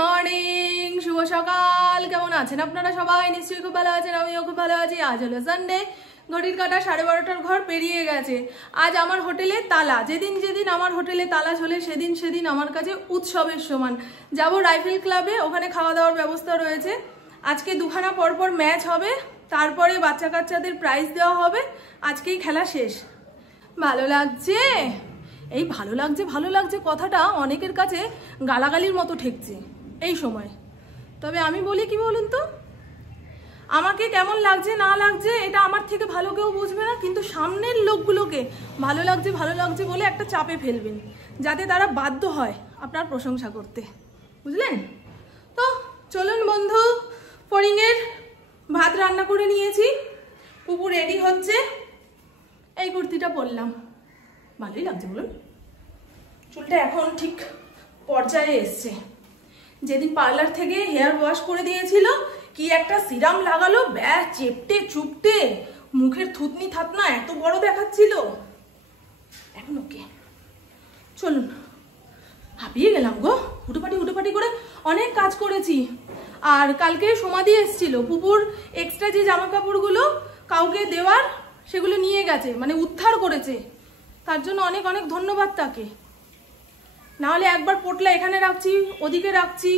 Morning, শুভ সকাল। কেমন আছেন আপনারা সবাই? নিশ্চয়ই খুব ভালো আছেন, আমিও খুব ভালো আছি। আজ হলো সানডে, ঘড়ির কাঁটা 12:30টার ঘর পেরিয়ে গেছে। আজ আমার হোটেলে তালা। যেদিন যেদিন আমার হোটেলে তালা চলে সেদিন সেদিন আমার কাছে উৎসবের সমান। যাব রাইফেল ক্লাবে, ওখানে খাওয়া দাওয়ার ব্যবস্থা রয়েছে। আজকে দুখানা পরপর ম্যাচ হবে, তারপরে বাচ্চা কাচ্চাদের প্রাইজ দেওয়া হবে। আজকেই খেলা শেষ। ভালো লাগছে? এই ভালো লাগছে ভালো লাগছে কথাটা অনেকের কাছে গালাগালির মতো ঠেকছে এই সময়। তবে আমি বলি কি বলুন তো, আমাকে কেমন লাগছে না লাগছে এটা আমার থেকে ভালো কেউ বুঝবে না, কিন্তু সামনের লোকগুলোকে ভালো লাগছে বলে একটা চাপে ফেলবেন, যাতে তারা বাধ্য হয় আপনার প্রশংসা করতে, বুঝলেন তো? চলুন বন্ধু, ফড়িংয়ের ভাত রান্না করে নিয়েছি, পুপু রেডি হচ্ছে। এই কুর্তিটা পরলাম, ভালোই লাগছে বলুন। চুলটা এখন ঠিক পর্যায়ে এসছে। যেদিন পার্লার থেকে হেয়ার ওয়াশ করে দিয়েছিল, কি একটা সিরাম লাগালো, ব্যাস চেপটে চুপটে মুখের থুতনি থাতনা এত বড় দেখাচ্ছিল। এখন ওকে, চলুন। হাঁপিয়ে গেলাম গো, হুটোপাটি করে অনেক কাজ করেছি। আর কালকে সমাধি এসেছিল, পুপুর এক্সট্রা যে জামা কাপড়গুলো কাউকে দেওয়ার সেগুলো নিয়ে গেছে, মানে উদ্ধার করেছে। তার জন্য অনেক অনেক ধন্যবাদ তাকে। নাহলে একবার পোটলা এখানে রাখছি, ওদিকে রাখছি।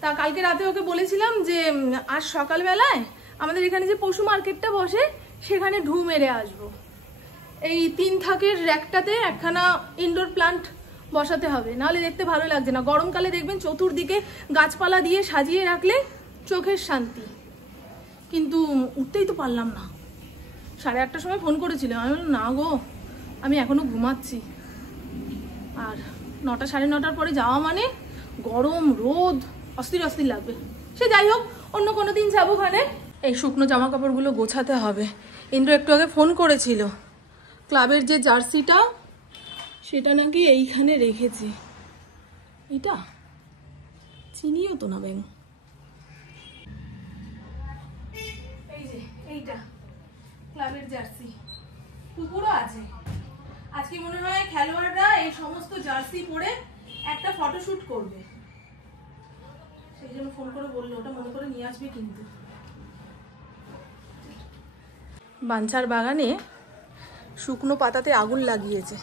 তা কালকে রাতে ওকে বলেছিলাম যে আজ সকালবেলায় আমাদের এখানে যে পশু মার্কেটটা বসে সেখানে ঢু মেরে আসবো। এই 3 থাকের র্যাকটাতে একখানা ইনডোর প্লান্ট বসাতে হবে, নাহলে দেখতে ভালো লাগছে না। গরমকালে দেখবেন চতুর্দিকে গাছপালা দিয়ে সাজিয়ে রাখলে চোখের শান্তি। কিন্তু উঠতেই তো পারলাম না। 8:30টার সময় ফোন করেছিল, আমি বললাম না গো, আমি এখনো ঘুমাচ্ছি। আর 9টা 9:30টার পরে যাওয়া মানে গরম রোদ, অস্থির লাগবে। সে যাই হোক, অন্য কোনো দিন যাবো ওখানে। এই শুকনো জামা কাপড়গুলো গোছাতে হবে। ইন্দ্র একটু আগে ফোন করেছিল, ক্লাবের যে জার্সিটা সেটা নাকি এইখানে রেখেছি। এটা চিনিও তো না ব্যাং। এই যে এইটা ক্লাবের জার্সি, কুকুরও আছে। আজকে মনে হয় খেলোয়াড়রা এই সমস্ত জার্সি পরে একটা ফটোশুট করবে, সেই জন্য ফোন করে বললো ওটা মনে করে নিয়ে আসবে। কিন্তু বাঞ্ছার বাগানে শুকনো পাতাতে আগুন লাগিয়েছে,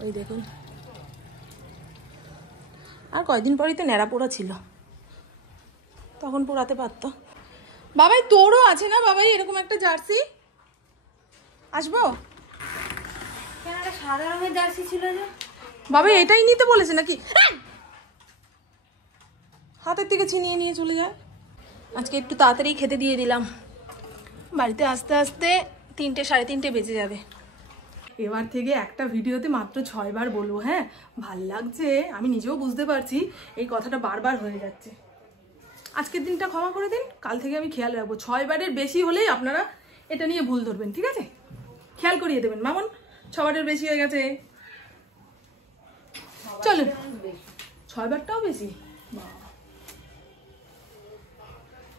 ওই দেখুন। আর কয়দিন পরেই তো ন্যাড়া পোড়া ছিল, তখন পোড়াতে পারতো। বাবাই তোরও আছে না বাবাই এরকম একটা জার্সি? আসবো? সাদা রঙের জার্সি ছিল যে বাবা, এটাই নিতে বলেছে নাকি? হাতের থেকে ছিনিয়ে নিয়ে চলে যায়। আজকে একটু তাড়াতাড়ি খেতে দিয়ে দিলাম, বাড়িতে আসতে আসতে 3টে 3:30 বেজে যাবে। এবার থেকে একটা ভিডিওতে মাত্র 6 বার বলবো। হ্যাঁ, ভাল লাগছে, আমি নিজেও বুঝতে পারছি এই কথাটা বারবার হয়ে যাচ্ছে। আজকের দিনটা ক্ষমা করে দিন, কাল থেকে আমি খেয়াল রাখবো। 6 বারের বেশি হলেই আপনারা এটা নিয়ে ভুল ধরবেন, ঠিক আছে? খেয়াল করিয়ে দেবেন। মামন 6 বারের বেশি হয়ে গেছে, চলুন। 6 বারটাও বেশি।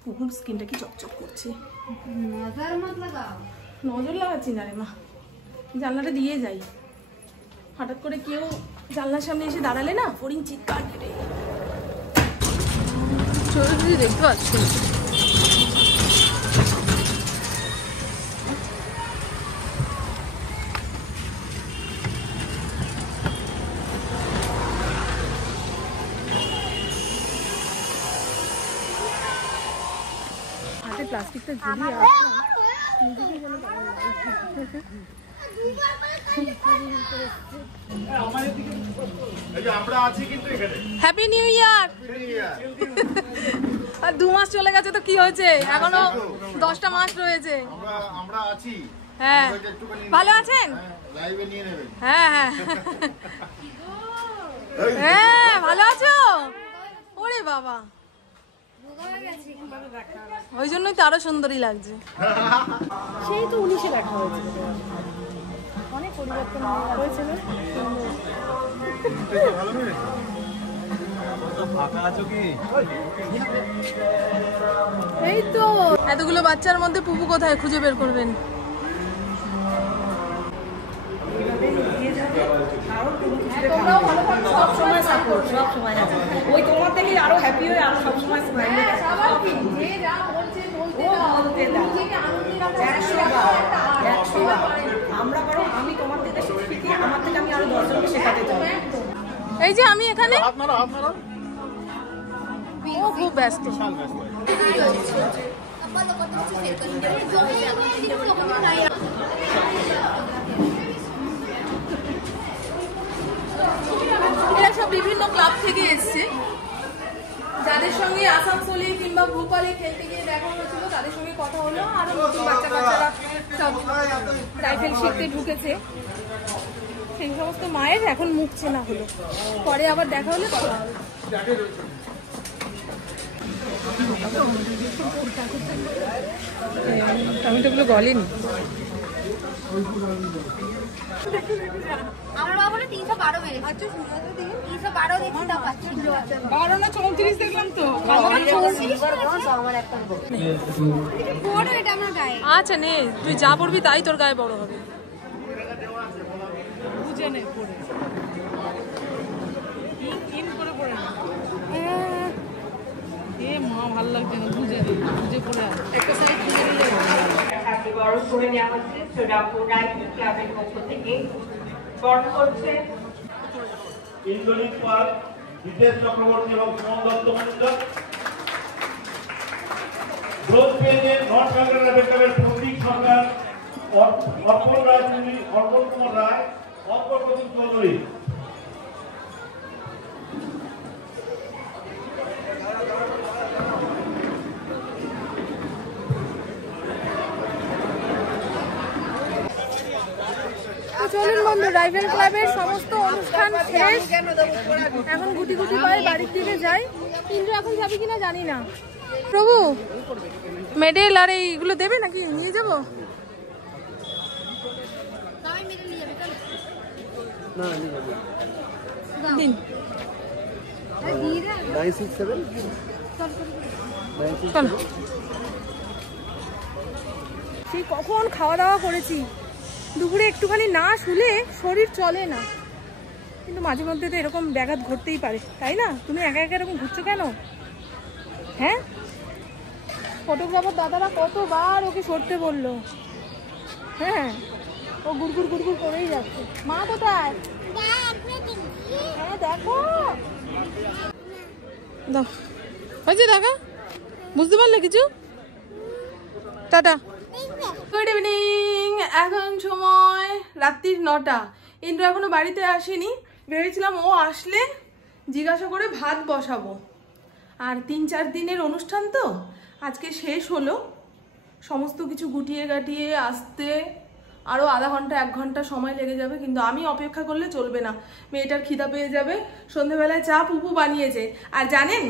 পুকুর স্কিনটা কি চকচক করছে। নজর লাগাচ্ছি না রে মা, জানলাটা দিয়ে যাই। হঠাৎ করে কেউ জানলার সামনে এসে দাঁড়ালে না, ফড়িং চিৎকার কেটে দেখতে পাচ্ছি। হাতে প্লাস্টিকটা ঝুলিয়ে আসলাম, নিজেকে যেন হ্যাপি নিউ ইয়ার। আর 2 মাস চলে গেছে তো কি হয়েছে, এখনো 10টা মাস রয়েছে। হ্যাঁ, ভালো আছেন? হ্যাঁ হ্যাঁ হ্যাঁ, ভালো আছো? ওরে বাবা, ওই জন্যই তো আরো সুন্দরী লাগছে। সেই তো 19-এ দেখা হয়েছে, অনেক পরিবর্তন হয়েছে না? এই তো এতগুলো বাচ্চার মধ্যে পুপু কোথায় খুঁজে বের করবেন? তোমরাও ভালো থাকো, সবসময় সব সময় আছে ওই তোমার থেকে আরো হ্যাপি হয়ে আরো সব সময় স্মাইল আমরা বরং আমি তোমার থেকে শিখি আমার থেকে আমি আরো 10 জনকে শেখাতে চাই। এই যে আমি এখানে ও খুব ব্যস্ত। এরা সব বিভিন্ন ক্লাব থেকে এসছে, যাদের সঙ্গে আসানসোলে কিংবা ভোপালে খেলতে গিয়ে দেখা হয়েছিল তাদের সঙ্গে কথা হলো। আরো নতুন বাচ্চা কাচ্চারা সব রাইফেল শিখতে ঢুকেছে, সেই সমস্ত মায়ের এখন মুখ চেনা হলো, পরে আবার দেখা হলে কথা হলো। টমেটোগুলো গলেনি। আমার বাবা বলে 312 মেরেছে। আচ্ছা 312 দেখি দাও পাচ্ছি 12 না 34 দেখলাম তো। আমার একটা বড় এটা আমার গায়ে। আচ্ছা নে, তুই যা পড়বি তাই তোর গায়ে বড় হবে। বুঝে নে পড়ে। ইন করে পড়ে না। এ মা ভালো লাগছে না, বুঝে নে, বুঝে পড়ে আছে। একটা সাইড খুলে নিলে হ্যাপি বড় করে নেওয়া হচ্ছে শ্রীরামপুর রাইফেল ক্লাবের পক্ষ থেকে। বড় করছে ইন্দ্রজিৎ পাল, বিদেশ চক্রবর্তী এবং সুমন দত্ত মন্ডল। ব্রোঞ্জ পেয়েছে নর্থ ক্যালকাটা রাইফেল ক্লাবের প্রতীক সরকার, অর্পণ রায়, অর্পণ কুমার রায়, অর্পণ প্রদীপ চৌধুরী। চলুন বন্ধু, রাইফেল ক্লাবের সমস্ত অনুষ্ঠান শেষ, এখন গুটি গুটি পায়ে বাড়ির দিকে যাই। কিন্তু এখন যাবি কিনা জানি না। প্রভু মেডেল আর এইগুলো দেবে নাকি, নিয়ে যাবো? দিন। চলো, সেই কখন খাওয়া দাওয়া করেছি, দুপুরে একটুখানি না শুলে শরীর চলে না, কিন্তু মাঝে মধ্যে তো এরকম ব্যাঘাত ঘটতেই পারে, তাই না? তুমি একা একা এরকম ঘুরছো কেন? হ্যাঁ, ফটোগ্রাফার দাদারা কতবার ওকে সরতে বললো। হ্যাঁ, ও গুড়গুড় গুড়গুড় করেই যাচ্ছে। মা কোথায়? হ্যাঁ দেখো, হয়েছে দেখা, বুঝতে পারলে কিছু? টাটা। গুড ইভিনিং, এখন সময় রাত্রির 9টা। ইন্দ্র এখনো বাড়িতে আসেনি, ভেবেছিলাম ও আসলে জিজ্ঞাসা করে ভাত বসাবো। আর 3-4 দিনের অনুষ্ঠান তো আজকে শেষ হলো, সমস্ত কিছু গুটিয়ে গাটিয়ে আসতে আরও আধা ঘন্টা 1 ঘন্টা সময় লেগে যাবে, কিন্তু আমি অপেক্ষা করলে চলবে না, মেয়েটার খিদা পেয়ে যাবে। সন্ধেবেলায় চা পুপু বানিয়েছে। আর জানেন,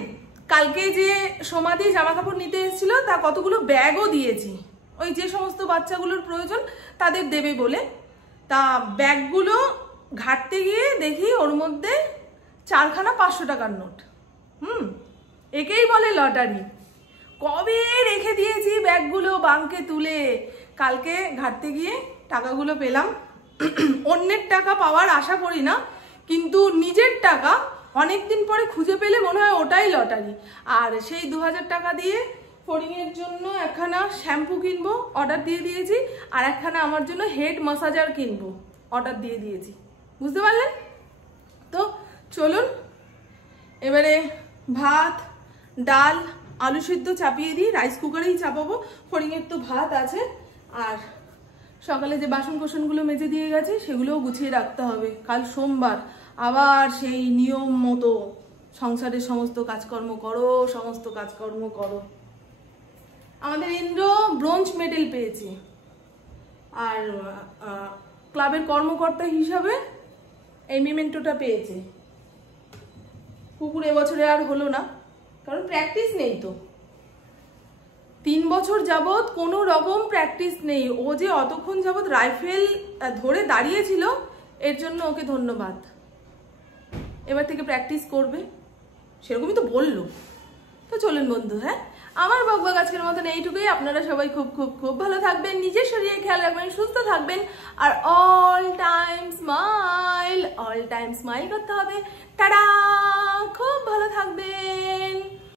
কালকে যে সমাধি জামা কাপড় নিতে এসেছিল তা কতগুলো ব্যাগও দিয়েছি, ওই যে সমস্ত বাচ্চাগুলোর প্রয়োজন তাদের দেবে বলে। তা ব্যাগগুলো ঘাটতে গিয়ে দেখি ওর মধ্যে 4খানা 500 টাকার নোট। একেই বলে লটারি। কবে রেখে দিয়েছি ব্যাগগুলো বাঙ্কে তুলে, কালকে ঘাটতে গিয়ে টাকাগুলো পেলাম। অন্যের টাকা পাওয়ার আশা করি না, কিন্তু নিজের টাকা অনেকদিন পরে খুঁজে পেলে মনে হয় ওটাই লটারি। আর সেই 2000 টাকা দিয়ে ফড়িংয়ের জন্য একখানা শ্যাম্পু কিনবো, অর্ডার দিয়ে দিয়েছি, আর একখানা আমার জন্য হেড ম্যাসাজার কিনবো, অর্ডার দিয়ে দিয়েছি। বুঝতে পারলেন তো? চলুন এবারে ভাত, ডাল, আলু সিদ্ধ চাপিয়ে দিই, রাইস কুকারেই চাপাবো। ফড়িংয়ের তো ভাত আছে, আর সকালে যে বাসন কোসনগুলো মেজে দিয়ে গেছে সেগুলোও গুছিয়ে রাখতে হবে। কাল সোমবার, আবার সেই নিয়ম মতো সংসারের সমস্ত কাজকর্ম করো, সমস্ত কাজকর্ম করো। আমাদের ইন্দ্র ব্রোঞ্জ মেডেল পেয়েছে, আর ক্লাবের কর্মকর্তা হিসাবে এই মেমেন্টোটা পেয়েছে। পুকুর এবছরে আর হলো না, কারণ প্র্যাকটিস নেই তো। 3 বছর যাবৎ কোনো রকম প্র্যাকটিস নেই। ও যে অতক্ষণ যাবৎ রাইফেল ধরে দাঁড়িয়েছিল, এর জন্য ওকে ধন্যবাদ। এবার থেকে প্র্যাকটিস করবে, সেরকমই তো বললো। তো চলুন বন্ধু, হ্যাঁ আমার বকবক আজকের মতন এইটুকুই। আপনারা সবাই খুব খুব খুব ভালো থাকবেন, নিজের শরীরে খেয়াল রাখবেন, সুস্থ থাকবেন, আর অল টাইম স্মাইল করতে হবে। টাটা, খুব ভালো থাকবেন।